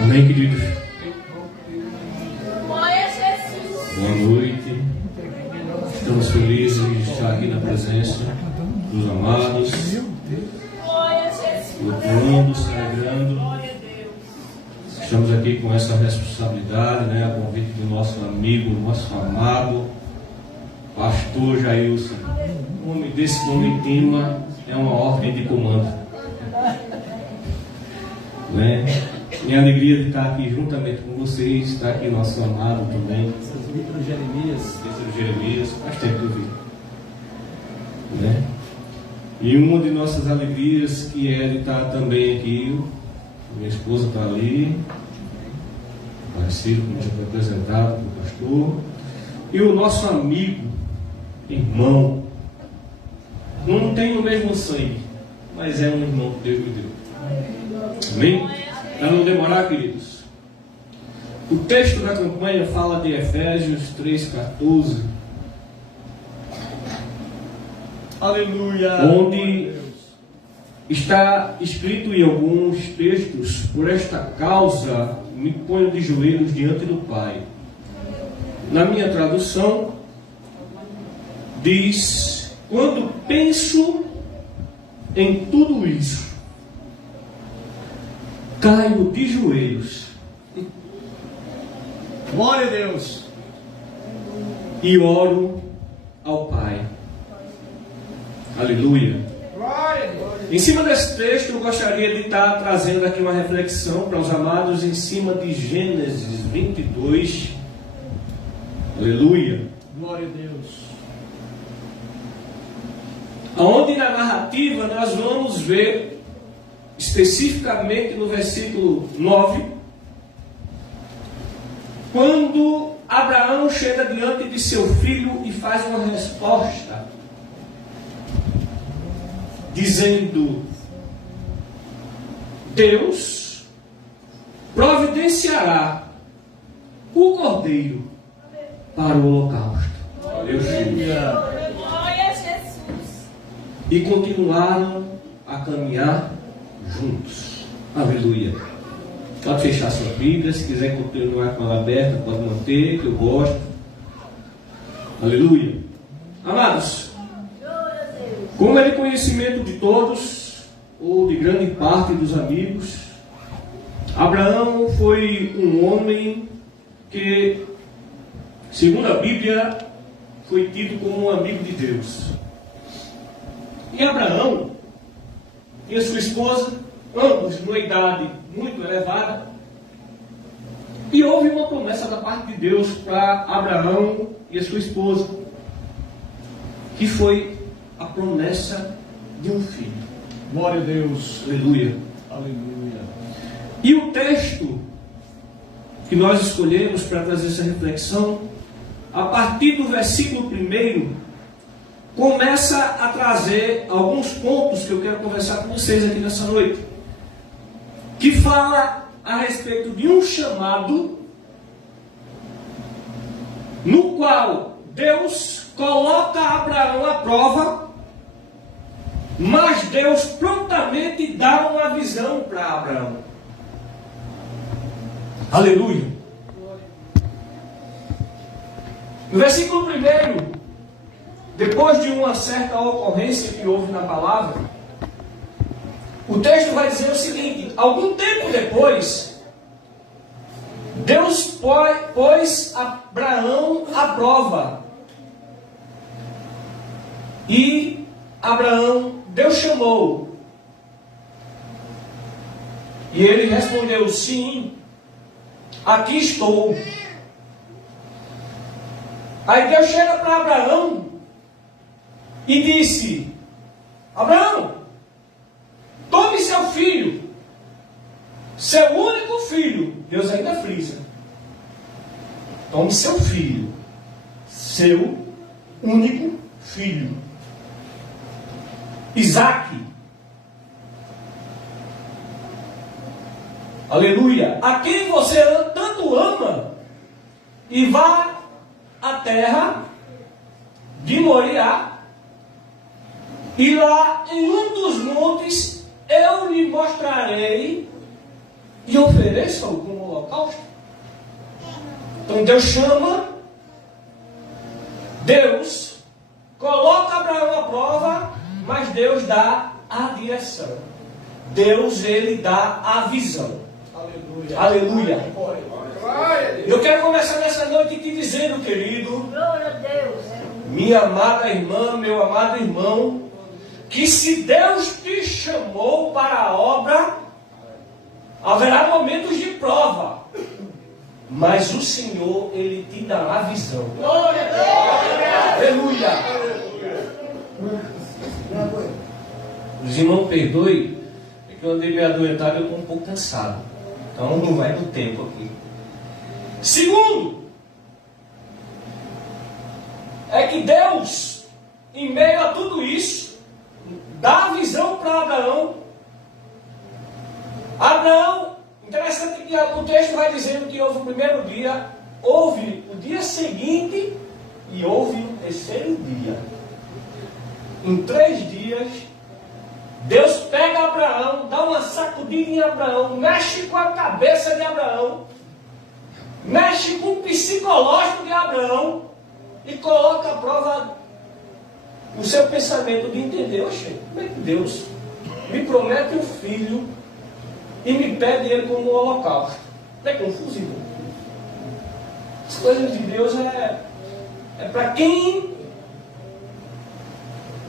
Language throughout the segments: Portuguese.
Amém, queridos? Glória a Jesus. Boa noite. Estamos felizes de estar aqui na presença dos amados, Glória a Jesus. louvando, celebrando. Glória a Deus. Estamos aqui com essa responsabilidade, né? A convite do nosso amigo, nosso amado pastor Jailson. O nome desse nome Tima é uma ordem de comando, né? Minha alegria de estar aqui juntamente com vocês. Está aqui nosso amado também, Presbítero Jeremias, faz tempo que eu vi, né? E uma de nossas alegrias que é de estar também aqui. Minha esposa está ali, parecido como já foi apresentado pelo pastor. E o nosso amigo, irmão, não tem o mesmo sangue, mas é um irmão que Deus me deu. Amém? Para não demorar, queridos, o texto da campanha fala de Efésios 3,14, Aleluia! onde está escrito em alguns textos: por esta causa me ponho de joelhos diante do Pai. Na minha tradução diz: quando penso em tudo isso, caio de joelhos Glória a Deus! e oro ao Pai. Aleluia. Em cima desse texto, eu gostaria de estar trazendo aqui uma reflexão para os amados em cima de Gênesis 22. Aleluia. Glória a Deus! Onde na narrativa nós vamos ver, especificamente no versículo 9, quando Abraão chega diante de seu filho e faz uma resposta, dizendo: Deus providenciará o cordeiro para o holocausto. Meu filho. Glória a Jesus. E continuaram a caminhar juntos. Aleluia. Pode fechar sua Bíblia. Se quiser continuar com ela aberta, pode manter, que eu gosto. Aleluia. Amados, como é de conhecimento de todos, ou de grande parte dos amigos, Abraão foi um homem que, segundo a Bíblia, foi tido como um amigo de Deus. E Abraão e a sua esposa, ambos numa idade muito elevada, e houve uma promessa da parte de Deus para Abraão e a sua esposa, que foi a promessa de um filho. Glória a Deus! Aleluia. Aleluia! E o texto que nós escolhemos para trazer essa reflexão, a partir do versículo 1, começa a trazer alguns pontos que eu quero conversar com vocês aqui nessa noite, que fala a respeito de um chamado no qual Deus coloca Abraão à prova, mas Deus prontamente dá uma visão para Abraão. Aleluia. No versículo 1, depois de uma certa ocorrência que houve na palavra, o texto vai dizer o seguinte: algum tempo depois, Deus pôs Abraão à prova. E Deus chamou. E ele respondeu: sim, aqui estou. Aí Deus chega para Abraão e disse: Abraão, tome seu filho, seu único filho. Deus ainda frisa: tome seu filho, seu único filho, Isaque. Aleluia. A quem você tanto ama, e vá à terra de Moriá, e lá em um dos montes eu lhe mostrarei e ofereça-o como holocausto. Então Deus chama, Deus coloca Abraão à prova, mas Deus dá a direção. Deus, ele dá a visão. Aleluia. Aleluia. Glória. Eu quero começar nessa noite te dizendo, querido, Glória a Deus. minha amada irmã, meu amado irmão, que se Deus te chamou para a obra, haverá momentos de prova, mas o Senhor, ele te dará visão. Glória a Deus. Aleluia. Os irmãos, perdoe, é que eu andei meio adoentado e eu estou um pouco cansado. Então não vai no tempo aqui. Segundo, é que Deus, em meio a tudo isso, dá a visão para Abraão. Abraão, interessante que o texto vai dizendo que houve o primeiro dia, houve o dia seguinte e houve o terceiro dia. Em 3 dias, Deus pega Abraão, dá uma sacudida em Abraão, mexe com a cabeça de Abraão, mexe com o psicológico de Abraão e coloca à prova o seu pensamento de entender, oxe, como é que Deus me promete um filho e me pede ele como um holocausto? Não é confuso, irmão? As coisas de Deus é para quem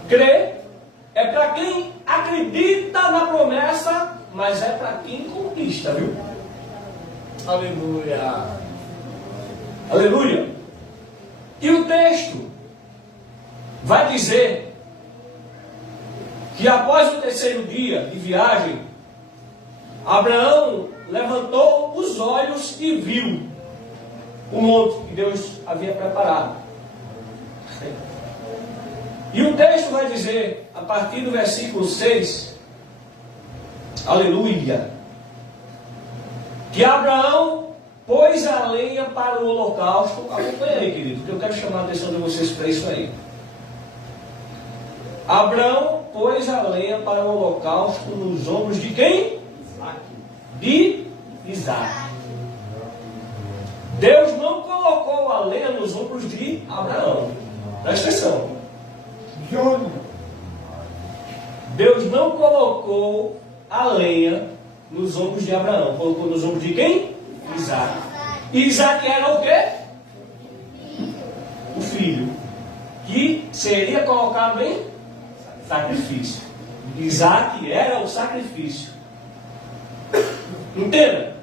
crê, é para quem acredita na promessa, mas é para quem conquista, viu? Aleluia. Aleluia. E o texto vai dizer que após o terceiro dia de viagem, Abraão levantou os olhos e viu o monte que Deus havia preparado. E o texto vai dizer, a partir do versículo 6, aleluia, que Abraão pôs a lenha para o holocausto. Acompanha aí, querido, que eu quero chamar a atenção de vocês para isso aí. Abraão pôs a lenha para o holocausto nos ombros de quem? De Isaac. Deus não colocou a lenha nos ombros de Abraão. Presta atenção. Deus não colocou a lenha nos ombros de Abraão. Colocou nos ombros de quem? Isaac. E Isaac era o quê? O filho. Que seria colocado em sacrifício. Isaac era o sacrifício. Entenda?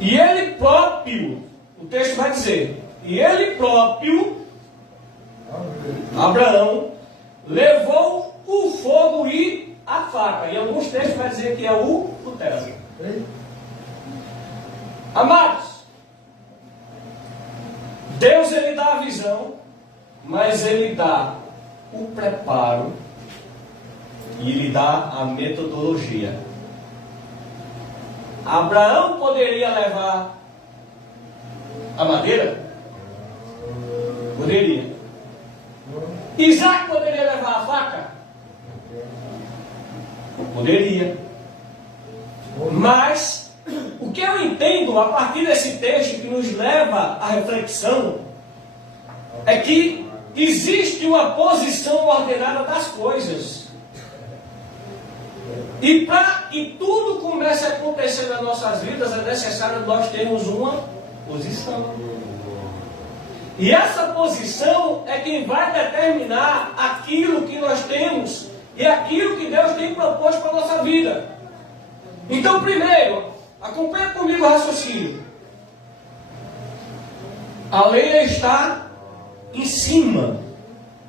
E ele próprio, o texto vai dizer, e ele próprio, Abraão, levou o fogo e a faca. E alguns textos vai dizer que é o cutelo. Amados, Deus, ele dá a visão, mas ele dá o preparo e ele dá a metodologia. Abraão poderia levar a madeira? Poderia. Isaac poderia levar a faca? Poderia. Mas o que eu entendo a partir desse texto que nos leva à reflexão é que existe uma posição ordenada das coisas. E para que tudo comece a acontecer nas nossas vidas, é necessário nós termos uma posição. E essa posição é quem vai determinar aquilo que nós temos e aquilo que Deus tem proposto para a nossa vida. Então, primeiro, acompanha comigo o raciocínio. A lenha está em cima,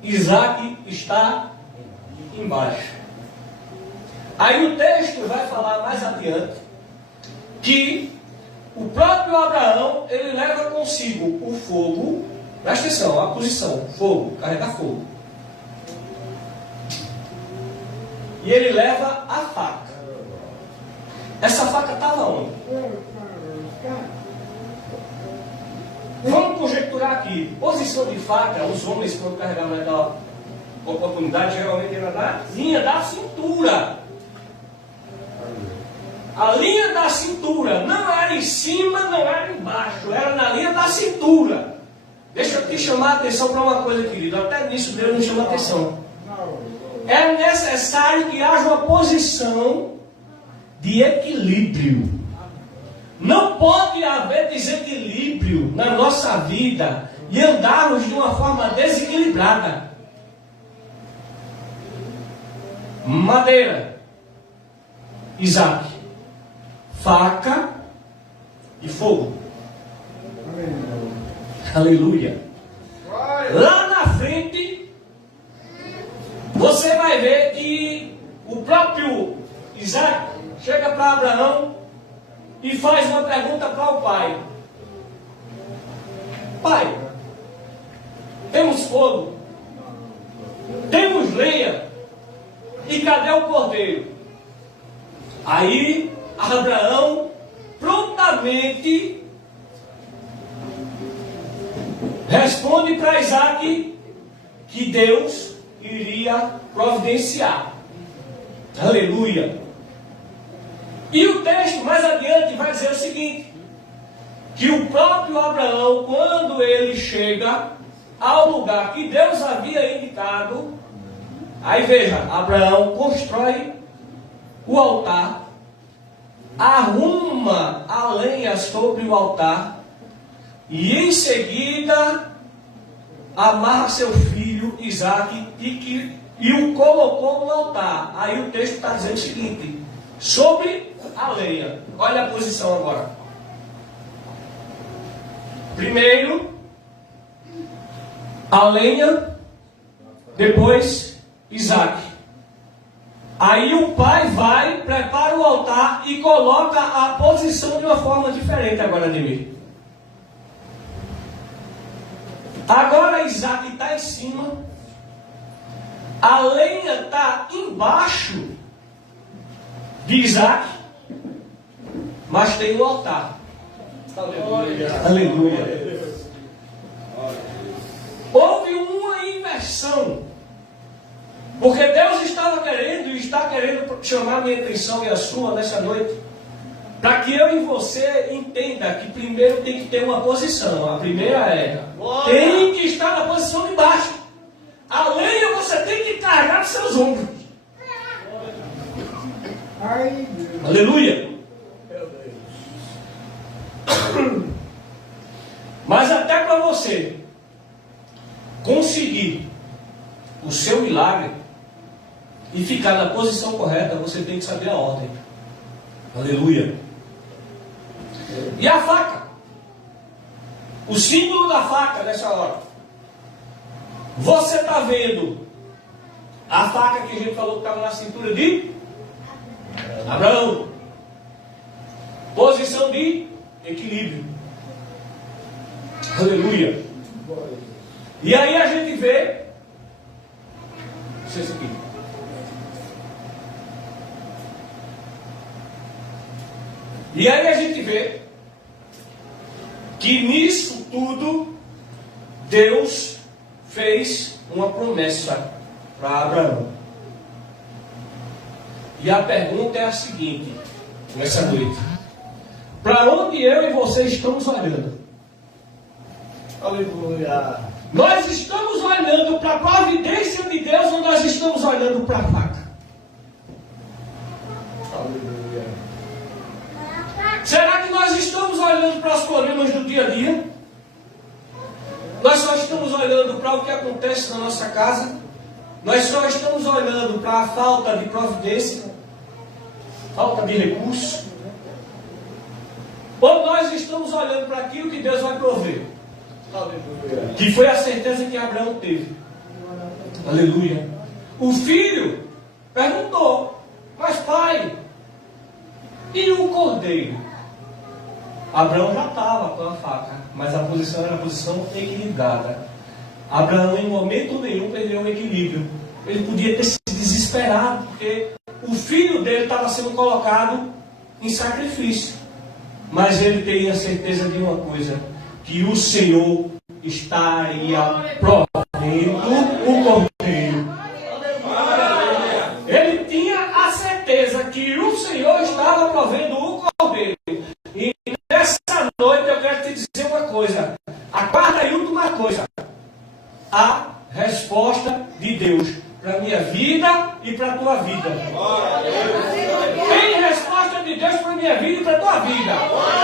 Isaac está embaixo. Aí o texto vai falar mais adiante que o próprio Abraão, ele leva consigo o fogo. Presta atenção, a posição, fogo, carregar fogo. E ele leva a faca. Essa faca estava onde? Vamos conjecturar aqui. Posição de faca, os homens quando carregavam naquela oportunidade, geralmente era na linha da cintura. A linha da cintura não era em cima, não era embaixo, era na linha da cintura. Deixa eu te chamar a atenção para uma coisa, querido. Até nisso Deus nos chama a atenção. É necessário que haja uma posição de equilíbrio. Não pode haver desequilíbrio na nossa vida e andarmos de uma forma desequilibrada. Madeira, Isaac, faca e fogo. Aleluia. Lá na frente, você vai ver que o próprio Isaac chega para Abraão e faz uma pergunta para o pai. Pai, temos fogo, temos lenha, e cadê o cordeiro? Aí Abraão prontamente responde para Isaac que Deus iria providenciar. Aleluia. E o texto mais adiante vai dizer o seguinte: que o próprio Abraão, quando ele chega ao lugar que Deus havia indicado, aí veja, Abraão constrói o altar, arruma a lenha sobre o altar e em seguida amarra seu filho Isaque e o colocou no altar. Aí o texto está dizendo o seguinte: sobre a lenha. Olha a posição agora. Primeiro a lenha, depois Isaque. Aí o pai vai, prepara o altar e coloca a posição de uma forma diferente agora de mim. Agora Isaque está em cima, a lenha está embaixo de Isaque, mas tem o altar. Aleluia. Aleluia. Houve uma inversão, porque Deus estava querendo e está querendo chamar a minha atenção e a sua nessa noite, para que eu e você entenda que primeiro tem que ter uma posição. A primeira é: tem que estar na posição de baixo. A lenha você tem que carregar nos seus ombros. Aleluia. Mas até para você conseguir o seu milagre e ficar na posição correta, você tem que saber a ordem. Aleluia. E a faca, o símbolo da faca nessa hora. Você está vendo a faca que a gente falou que estava na cintura de Abraão. Posição de equilíbrio. Aleluia. E aí a gente vê isso aqui. E aí a gente vê que nisso tudo Deus fez uma promessa para Abraão. E a pergunta é a seguinte, nessa noite: para onde eu e você estamos olhando? Aleluia. Nós estamos olhando para a providência de Deus ou nós estamos olhando para a faca? Aleluia. Será que nós estamos olhando para os problemas do dia a dia? Nós só estamos olhando para o que acontece na nossa casa? Nós só estamos olhando para a falta de providência? Falta de recursos? Ou nós estamos olhando para aquilo que Deus vai prover? Aleluia. Que foi a certeza que Abraão teve. Aleluia. O filho perguntou: mas pai, e o cordeiro? Abraão já estava com a faca, mas a posição era a posição equilibrada. Abraão em momento nenhum perdeu o equilíbrio. Ele podia ter se desesperado, porque o filho dele estava sendo colocado em sacrifício. Mas ele tinha certeza de uma coisa: que o Senhor estaria provendo o cordeiro. Ele tinha a certeza certeza que o Senhor estava provendo o cordeiro. E nessa noite eu quero te dizer uma coisa. A quarta e última coisa. A resposta de Deus para a minha vida e para a tua vida. Tem resposta de Deus para a minha vida e para a tua vida.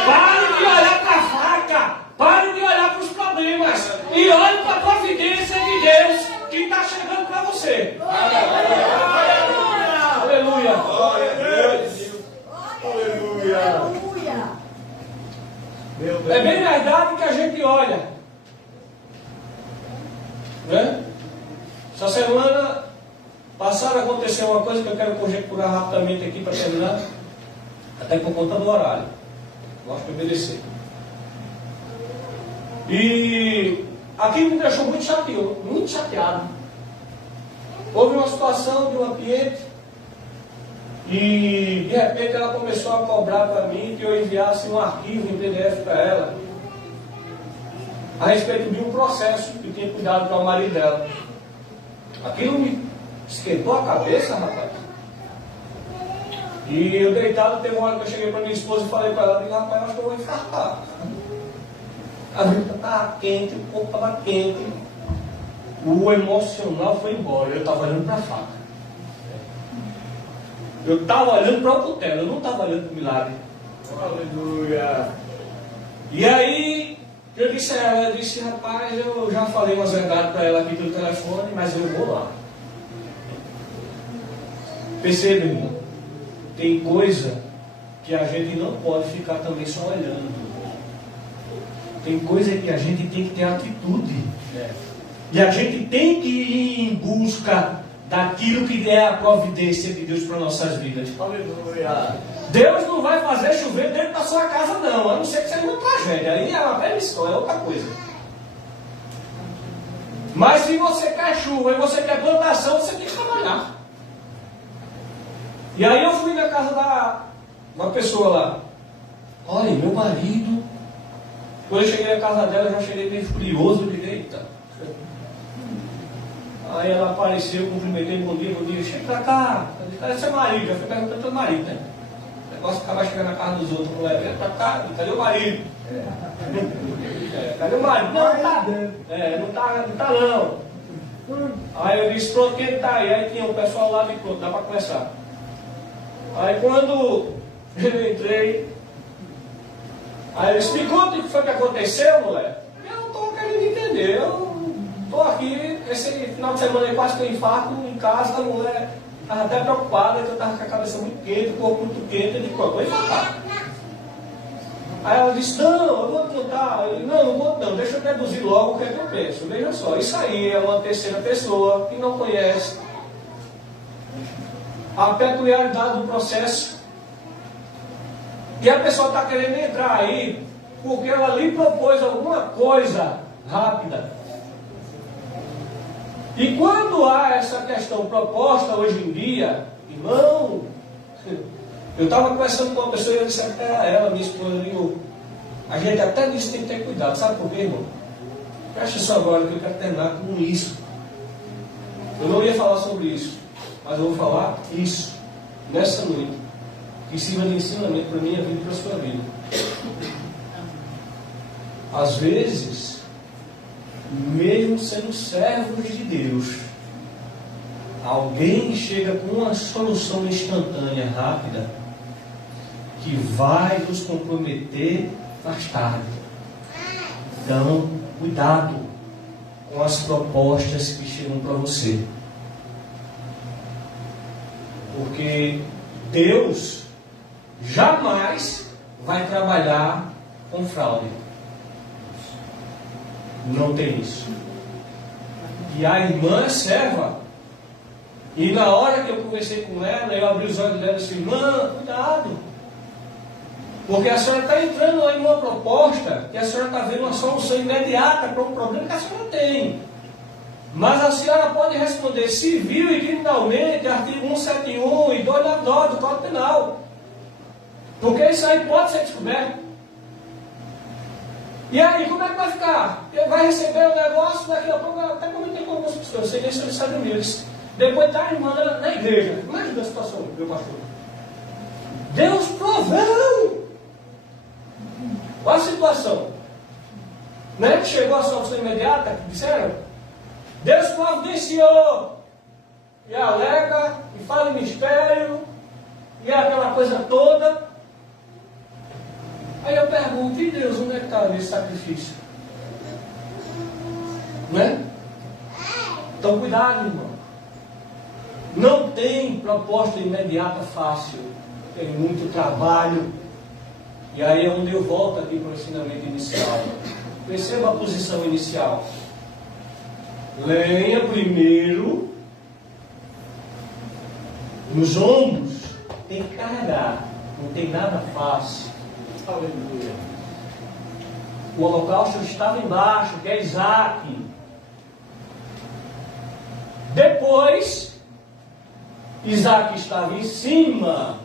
Pare de olhar para a faca. Pare de olhar para os problemas. E olhe para a providência de Deus que está chegando para você. Aleluia. Glória a Deus. Aleluia. Meu Deus. É bem verdade que a gente olha. Né? Essa semana passada aconteceu uma coisa que eu quero conjecturar rapidamente aqui para terminar. Até por conta do horário. Gosto de obedecer. E aquilo me deixou muito chateado. Houve uma situação de uma cliente e de repente ela começou a cobrar para mim que eu enviasse um arquivo em PDF para ela a respeito de um processo que eu tinha cuidado para o marido dela. Aquilo me esquentou a cabeça, rapaz. E eu deitado, teve uma hora que eu cheguei para minha esposa e falei para ela, rapaz, eu acho que eu vou infartar. A vida estava quente, o corpo estava quente, o emocional foi embora, eu estava olhando para a faca. Eu estava olhando para o cutelo, eu não estava olhando para o milagre. Aleluia. E aí, eu disse a ela, rapaz, eu já falei umas verdades para ela aqui pelo telefone, mas eu vou lá. Perceba, irmão, tem coisa que a gente não pode ficar também só olhando. Tem coisa que a gente tem que ter atitude. E a gente tem que ir em busca daquilo que é a providência de Deus para nossas vidas. Aleluia. Deus não vai fazer chover dentro da sua casa, não. A não ser que seja uma tragédia. Aí é uma velha história, é outra coisa. Mas se você quer chuva e você quer plantação, você tem que trabalhar. E aí eu fui na casa da uma pessoa lá. Olha, meu marido. Quando eu cheguei na casa dela, eu já cheguei meio furioso. Eu digo, eita. Aí ela apareceu, cumprimentei, bom dia. Chega pra cá. Eu disse, cadê seu marido? Já fui perguntando pelo marido, né? O negócio acaba chegando na casa dos outros. Mulher, vem pra cá, cadê o marido? Cadê o marido? Não, tá. Não tá não. Aí eu disse, pronto, quem tá aí? Aí tinha o pessoal lá de pronto, dá pra começar. Aí quando eu entrei, aí ele disse, me conta o que foi que aconteceu, mulher. Eu não estou querendo entender. Eu estou aqui, esse final de semana aí quase que eu infarto em casa, a mulher estava até preocupada, que eu estava com a cabeça muito quente, o corpo muito quente, eu disse, pronto, vou infartar. Aí ela disse, não, eu vou te contar. Eu disse, não vou não, deixa eu deduzir logo o que é que eu penso. Veja só, isso aí é uma terceira pessoa que não conhece a peculiaridade do processo. E a pessoa está querendo entrar aí porque ela lhe propôs alguma coisa rápida. E quando há essa questão proposta hoje em dia, irmão, eu estava conversando com uma pessoa e eu disse até a ela, minha esposa, a gente até disso tem que ter cuidado. Sabe por quê, irmão? Preste só agora que eu quero terminar com isso. Eu não ia falar sobre isso, mas eu vou falar isso nessa noite. Que sirva de ensinamento para a minha vida e para a sua vida. Às vezes, mesmo sendo servos de Deus, alguém chega com uma solução instantânea, rápida, que vai nos comprometer mais tarde. Então, cuidado com as propostas que chegam para você. Porque Deus jamais vai trabalhar com fraude. Não tem isso. E a irmã é serva. E na hora que eu conversei com ela, eu abri os olhos dela e disse, irmã, cuidado. Porque a senhora está entrando aí numa proposta que a senhora está vendo uma solução imediata para um problema que a senhora tem. Mas a senhora pode responder civil e criminalmente, artigo 171 e 292 do Código Penal. Porque isso aí pode ser descoberto. E aí, como é que vai ficar? Ele vai receber o negócio, daqui a pouco, até comentei com algumas pessoas, sei nem se ele sabe mesmo. Depois está a irmã na igreja. Imagina a situação, meu pastor. Deus proveu. Olha a situação. Não é que chegou a solução imediata, que disseram? Deus providenciou. E alega, e fala em mistério, e aquela coisa toda. Aí eu pergunto, e Deus, onde é que está nesse sacrifício? Né? Então cuidado, irmão. Não tem proposta imediata fácil. Tem muito trabalho. E aí é onde eu volto aqui para o ensinamento inicial. Perceba a posição inicial. Lenha primeiro nos ombros. Tem que carregar. Não tem nada fácil. Aleluia. O holocausto estava embaixo, que é Isaac. Depois, Isaac estava em cima.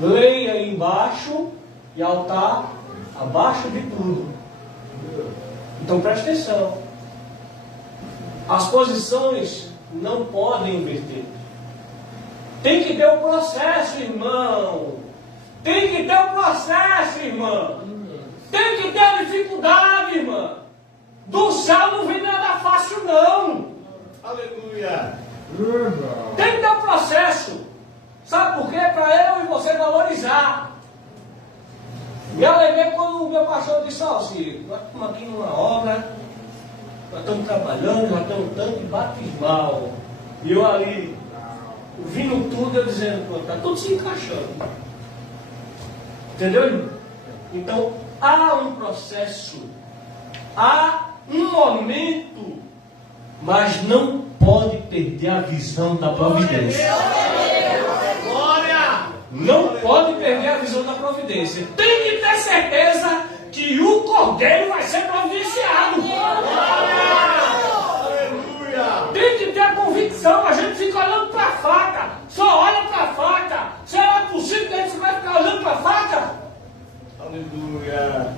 Leia embaixo e altar abaixo de tudo. Então preste atenção. As posições não podem inverter. Tem que ter o processo, irmão. Tem que ter o processo, irmão. Tem que ter a dificuldade, irmão. Do céu não vem nada fácil, não. Aleluia. Tem que ter o processo. Sabe por quê? Para eu e você valorizar. Me alegrei quando o meu pastor disse, ó, Ciro, nós estamos aqui numa obra, nós estamos trabalhando, nós estamos tanto de batismal. E eu ali, vindo tudo, eu dizendo, está tudo se encaixando. Entendeu, irmão? Então, há um processo, há um momento, mas não pode perder a visão da providência. Não pode perder a visão da providência. Tem que ter certeza que o cordeiro vai ser providenciado. Aleluia. Tem que ter a convicção. A gente fica olhando para a faca. Só olha para a faca. Será possível que a gente vai ficar olhando para a faca? Aleluia.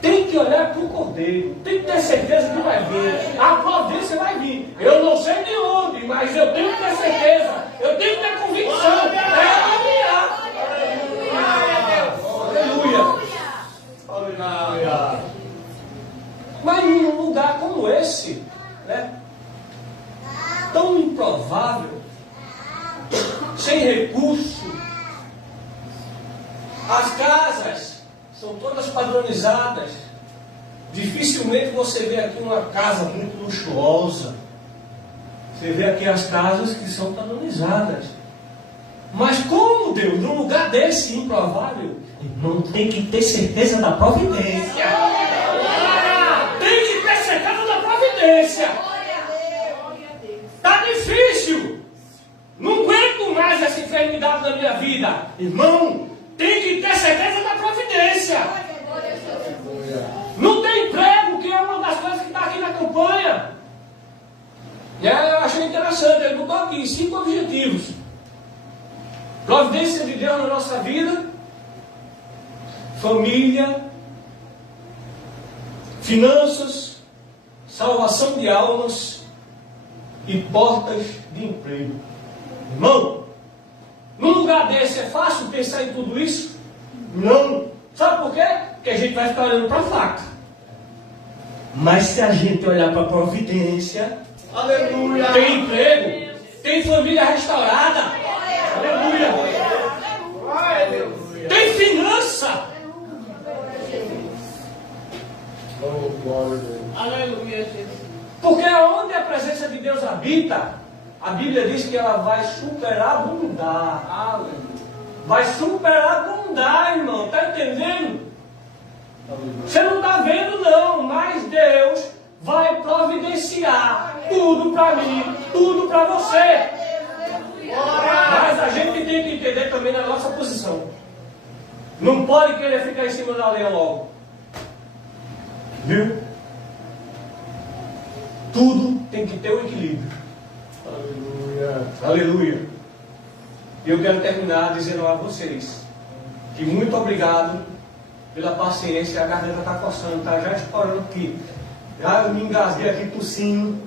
Tem que olhar para o cordeiro. Tem que ter certeza que vai vir. A providência vai vir. Eu não sei de onde, mas eu tenho que ter certeza. Eu tenho que ter convicção. Ela virá. Aleluia. Aleluia. Mas num lugar como esse, né, tão improvável, sem recurso, as casas são todas padronizadas. Dificilmente você vê aqui uma casa muito luxuosa. Você vê aqui as casas que são padronizadas. Mas como, Deus, num lugar desse improvável, irmão, tem que ter certeza da providência. Tem que ter certeza da providência. Está difícil. Não aguento mais essa enfermidade na minha vida. Irmão, tem que ter certeza da providência. Não tem emprego, que é uma das coisas que está aqui na campanha. Eu achei interessante, ele botou aqui 5 objetivos. Providência de Deus na nossa vida, família, finanças, salvação de almas e portas de emprego. Irmão, num lugar desse é fácil pensar em tudo isso? Não. Sabe por quê? Porque a gente vai ficar olhando para a faca. Mas se a gente olhar para a providência, Aleluia. tem emprego, tem família restaurada, aleluia, tem finança. Oh, glória a Deus. Aleluia, Jesus. Porque onde a presença de Deus habita, a Bíblia diz que ela vai superabundar. Aleluia. Vai superabundar, irmão. Está entendendo? Você não está vendo, não. Mas Deus vai providenciar tudo para mim, tudo para você. Mas a gente tem que entender também na nossa posição. Não pode querer ficar em cima da lenha logo. Viu? Tudo tem que ter um equilíbrio. Aleluia. Aleluia. E eu quero terminar dizendo a vocês que muito obrigado pela paciência. A garganta está coçando, está já estourando aqui. Já eu me engasguei aqui tossindo.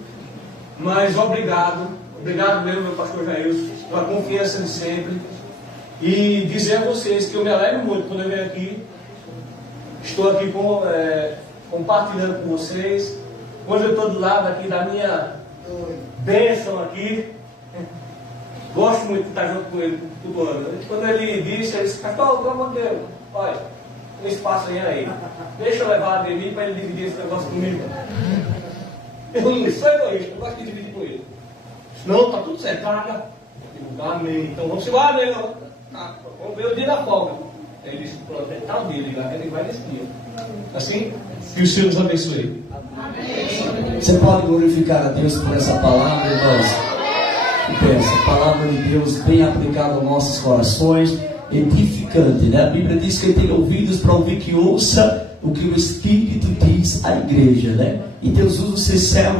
Mas obrigado. Obrigado mesmo, meu pastor Jailson, pela confiança de sempre. E dizer a vocês que eu me alegro muito quando eu venho aqui. Estou aqui compartilhando com vocês. Hoje eu estou do lado aqui da minha bênção aqui. Gosto muito de estar junto com ele todo ano. Quando ele disse, pastor, pelo amor de Deus, olha, um espaço aí. Deixa eu levar a mim para ele dividir esse negócio comigo. Eu não sou egoísta, eu gosto de dividir com ele. Não, está tudo certo, carga. Amém. Então vamos embora, né? Vamos ver o dia da folga. Ele disse, pronto, é tal dia, ele vai nesse dia. Assim, que o Senhor nos abençoe. Amém. Você pode glorificar a Deus por essa palavra, irmãos? E pensa, a palavra de Deus bem aplicada aos nossos corações, edificante, né? A Bíblia diz que tem ouvidos para ouvir, que ouça o que o Espírito diz à igreja, né? E Deus usa o seu servo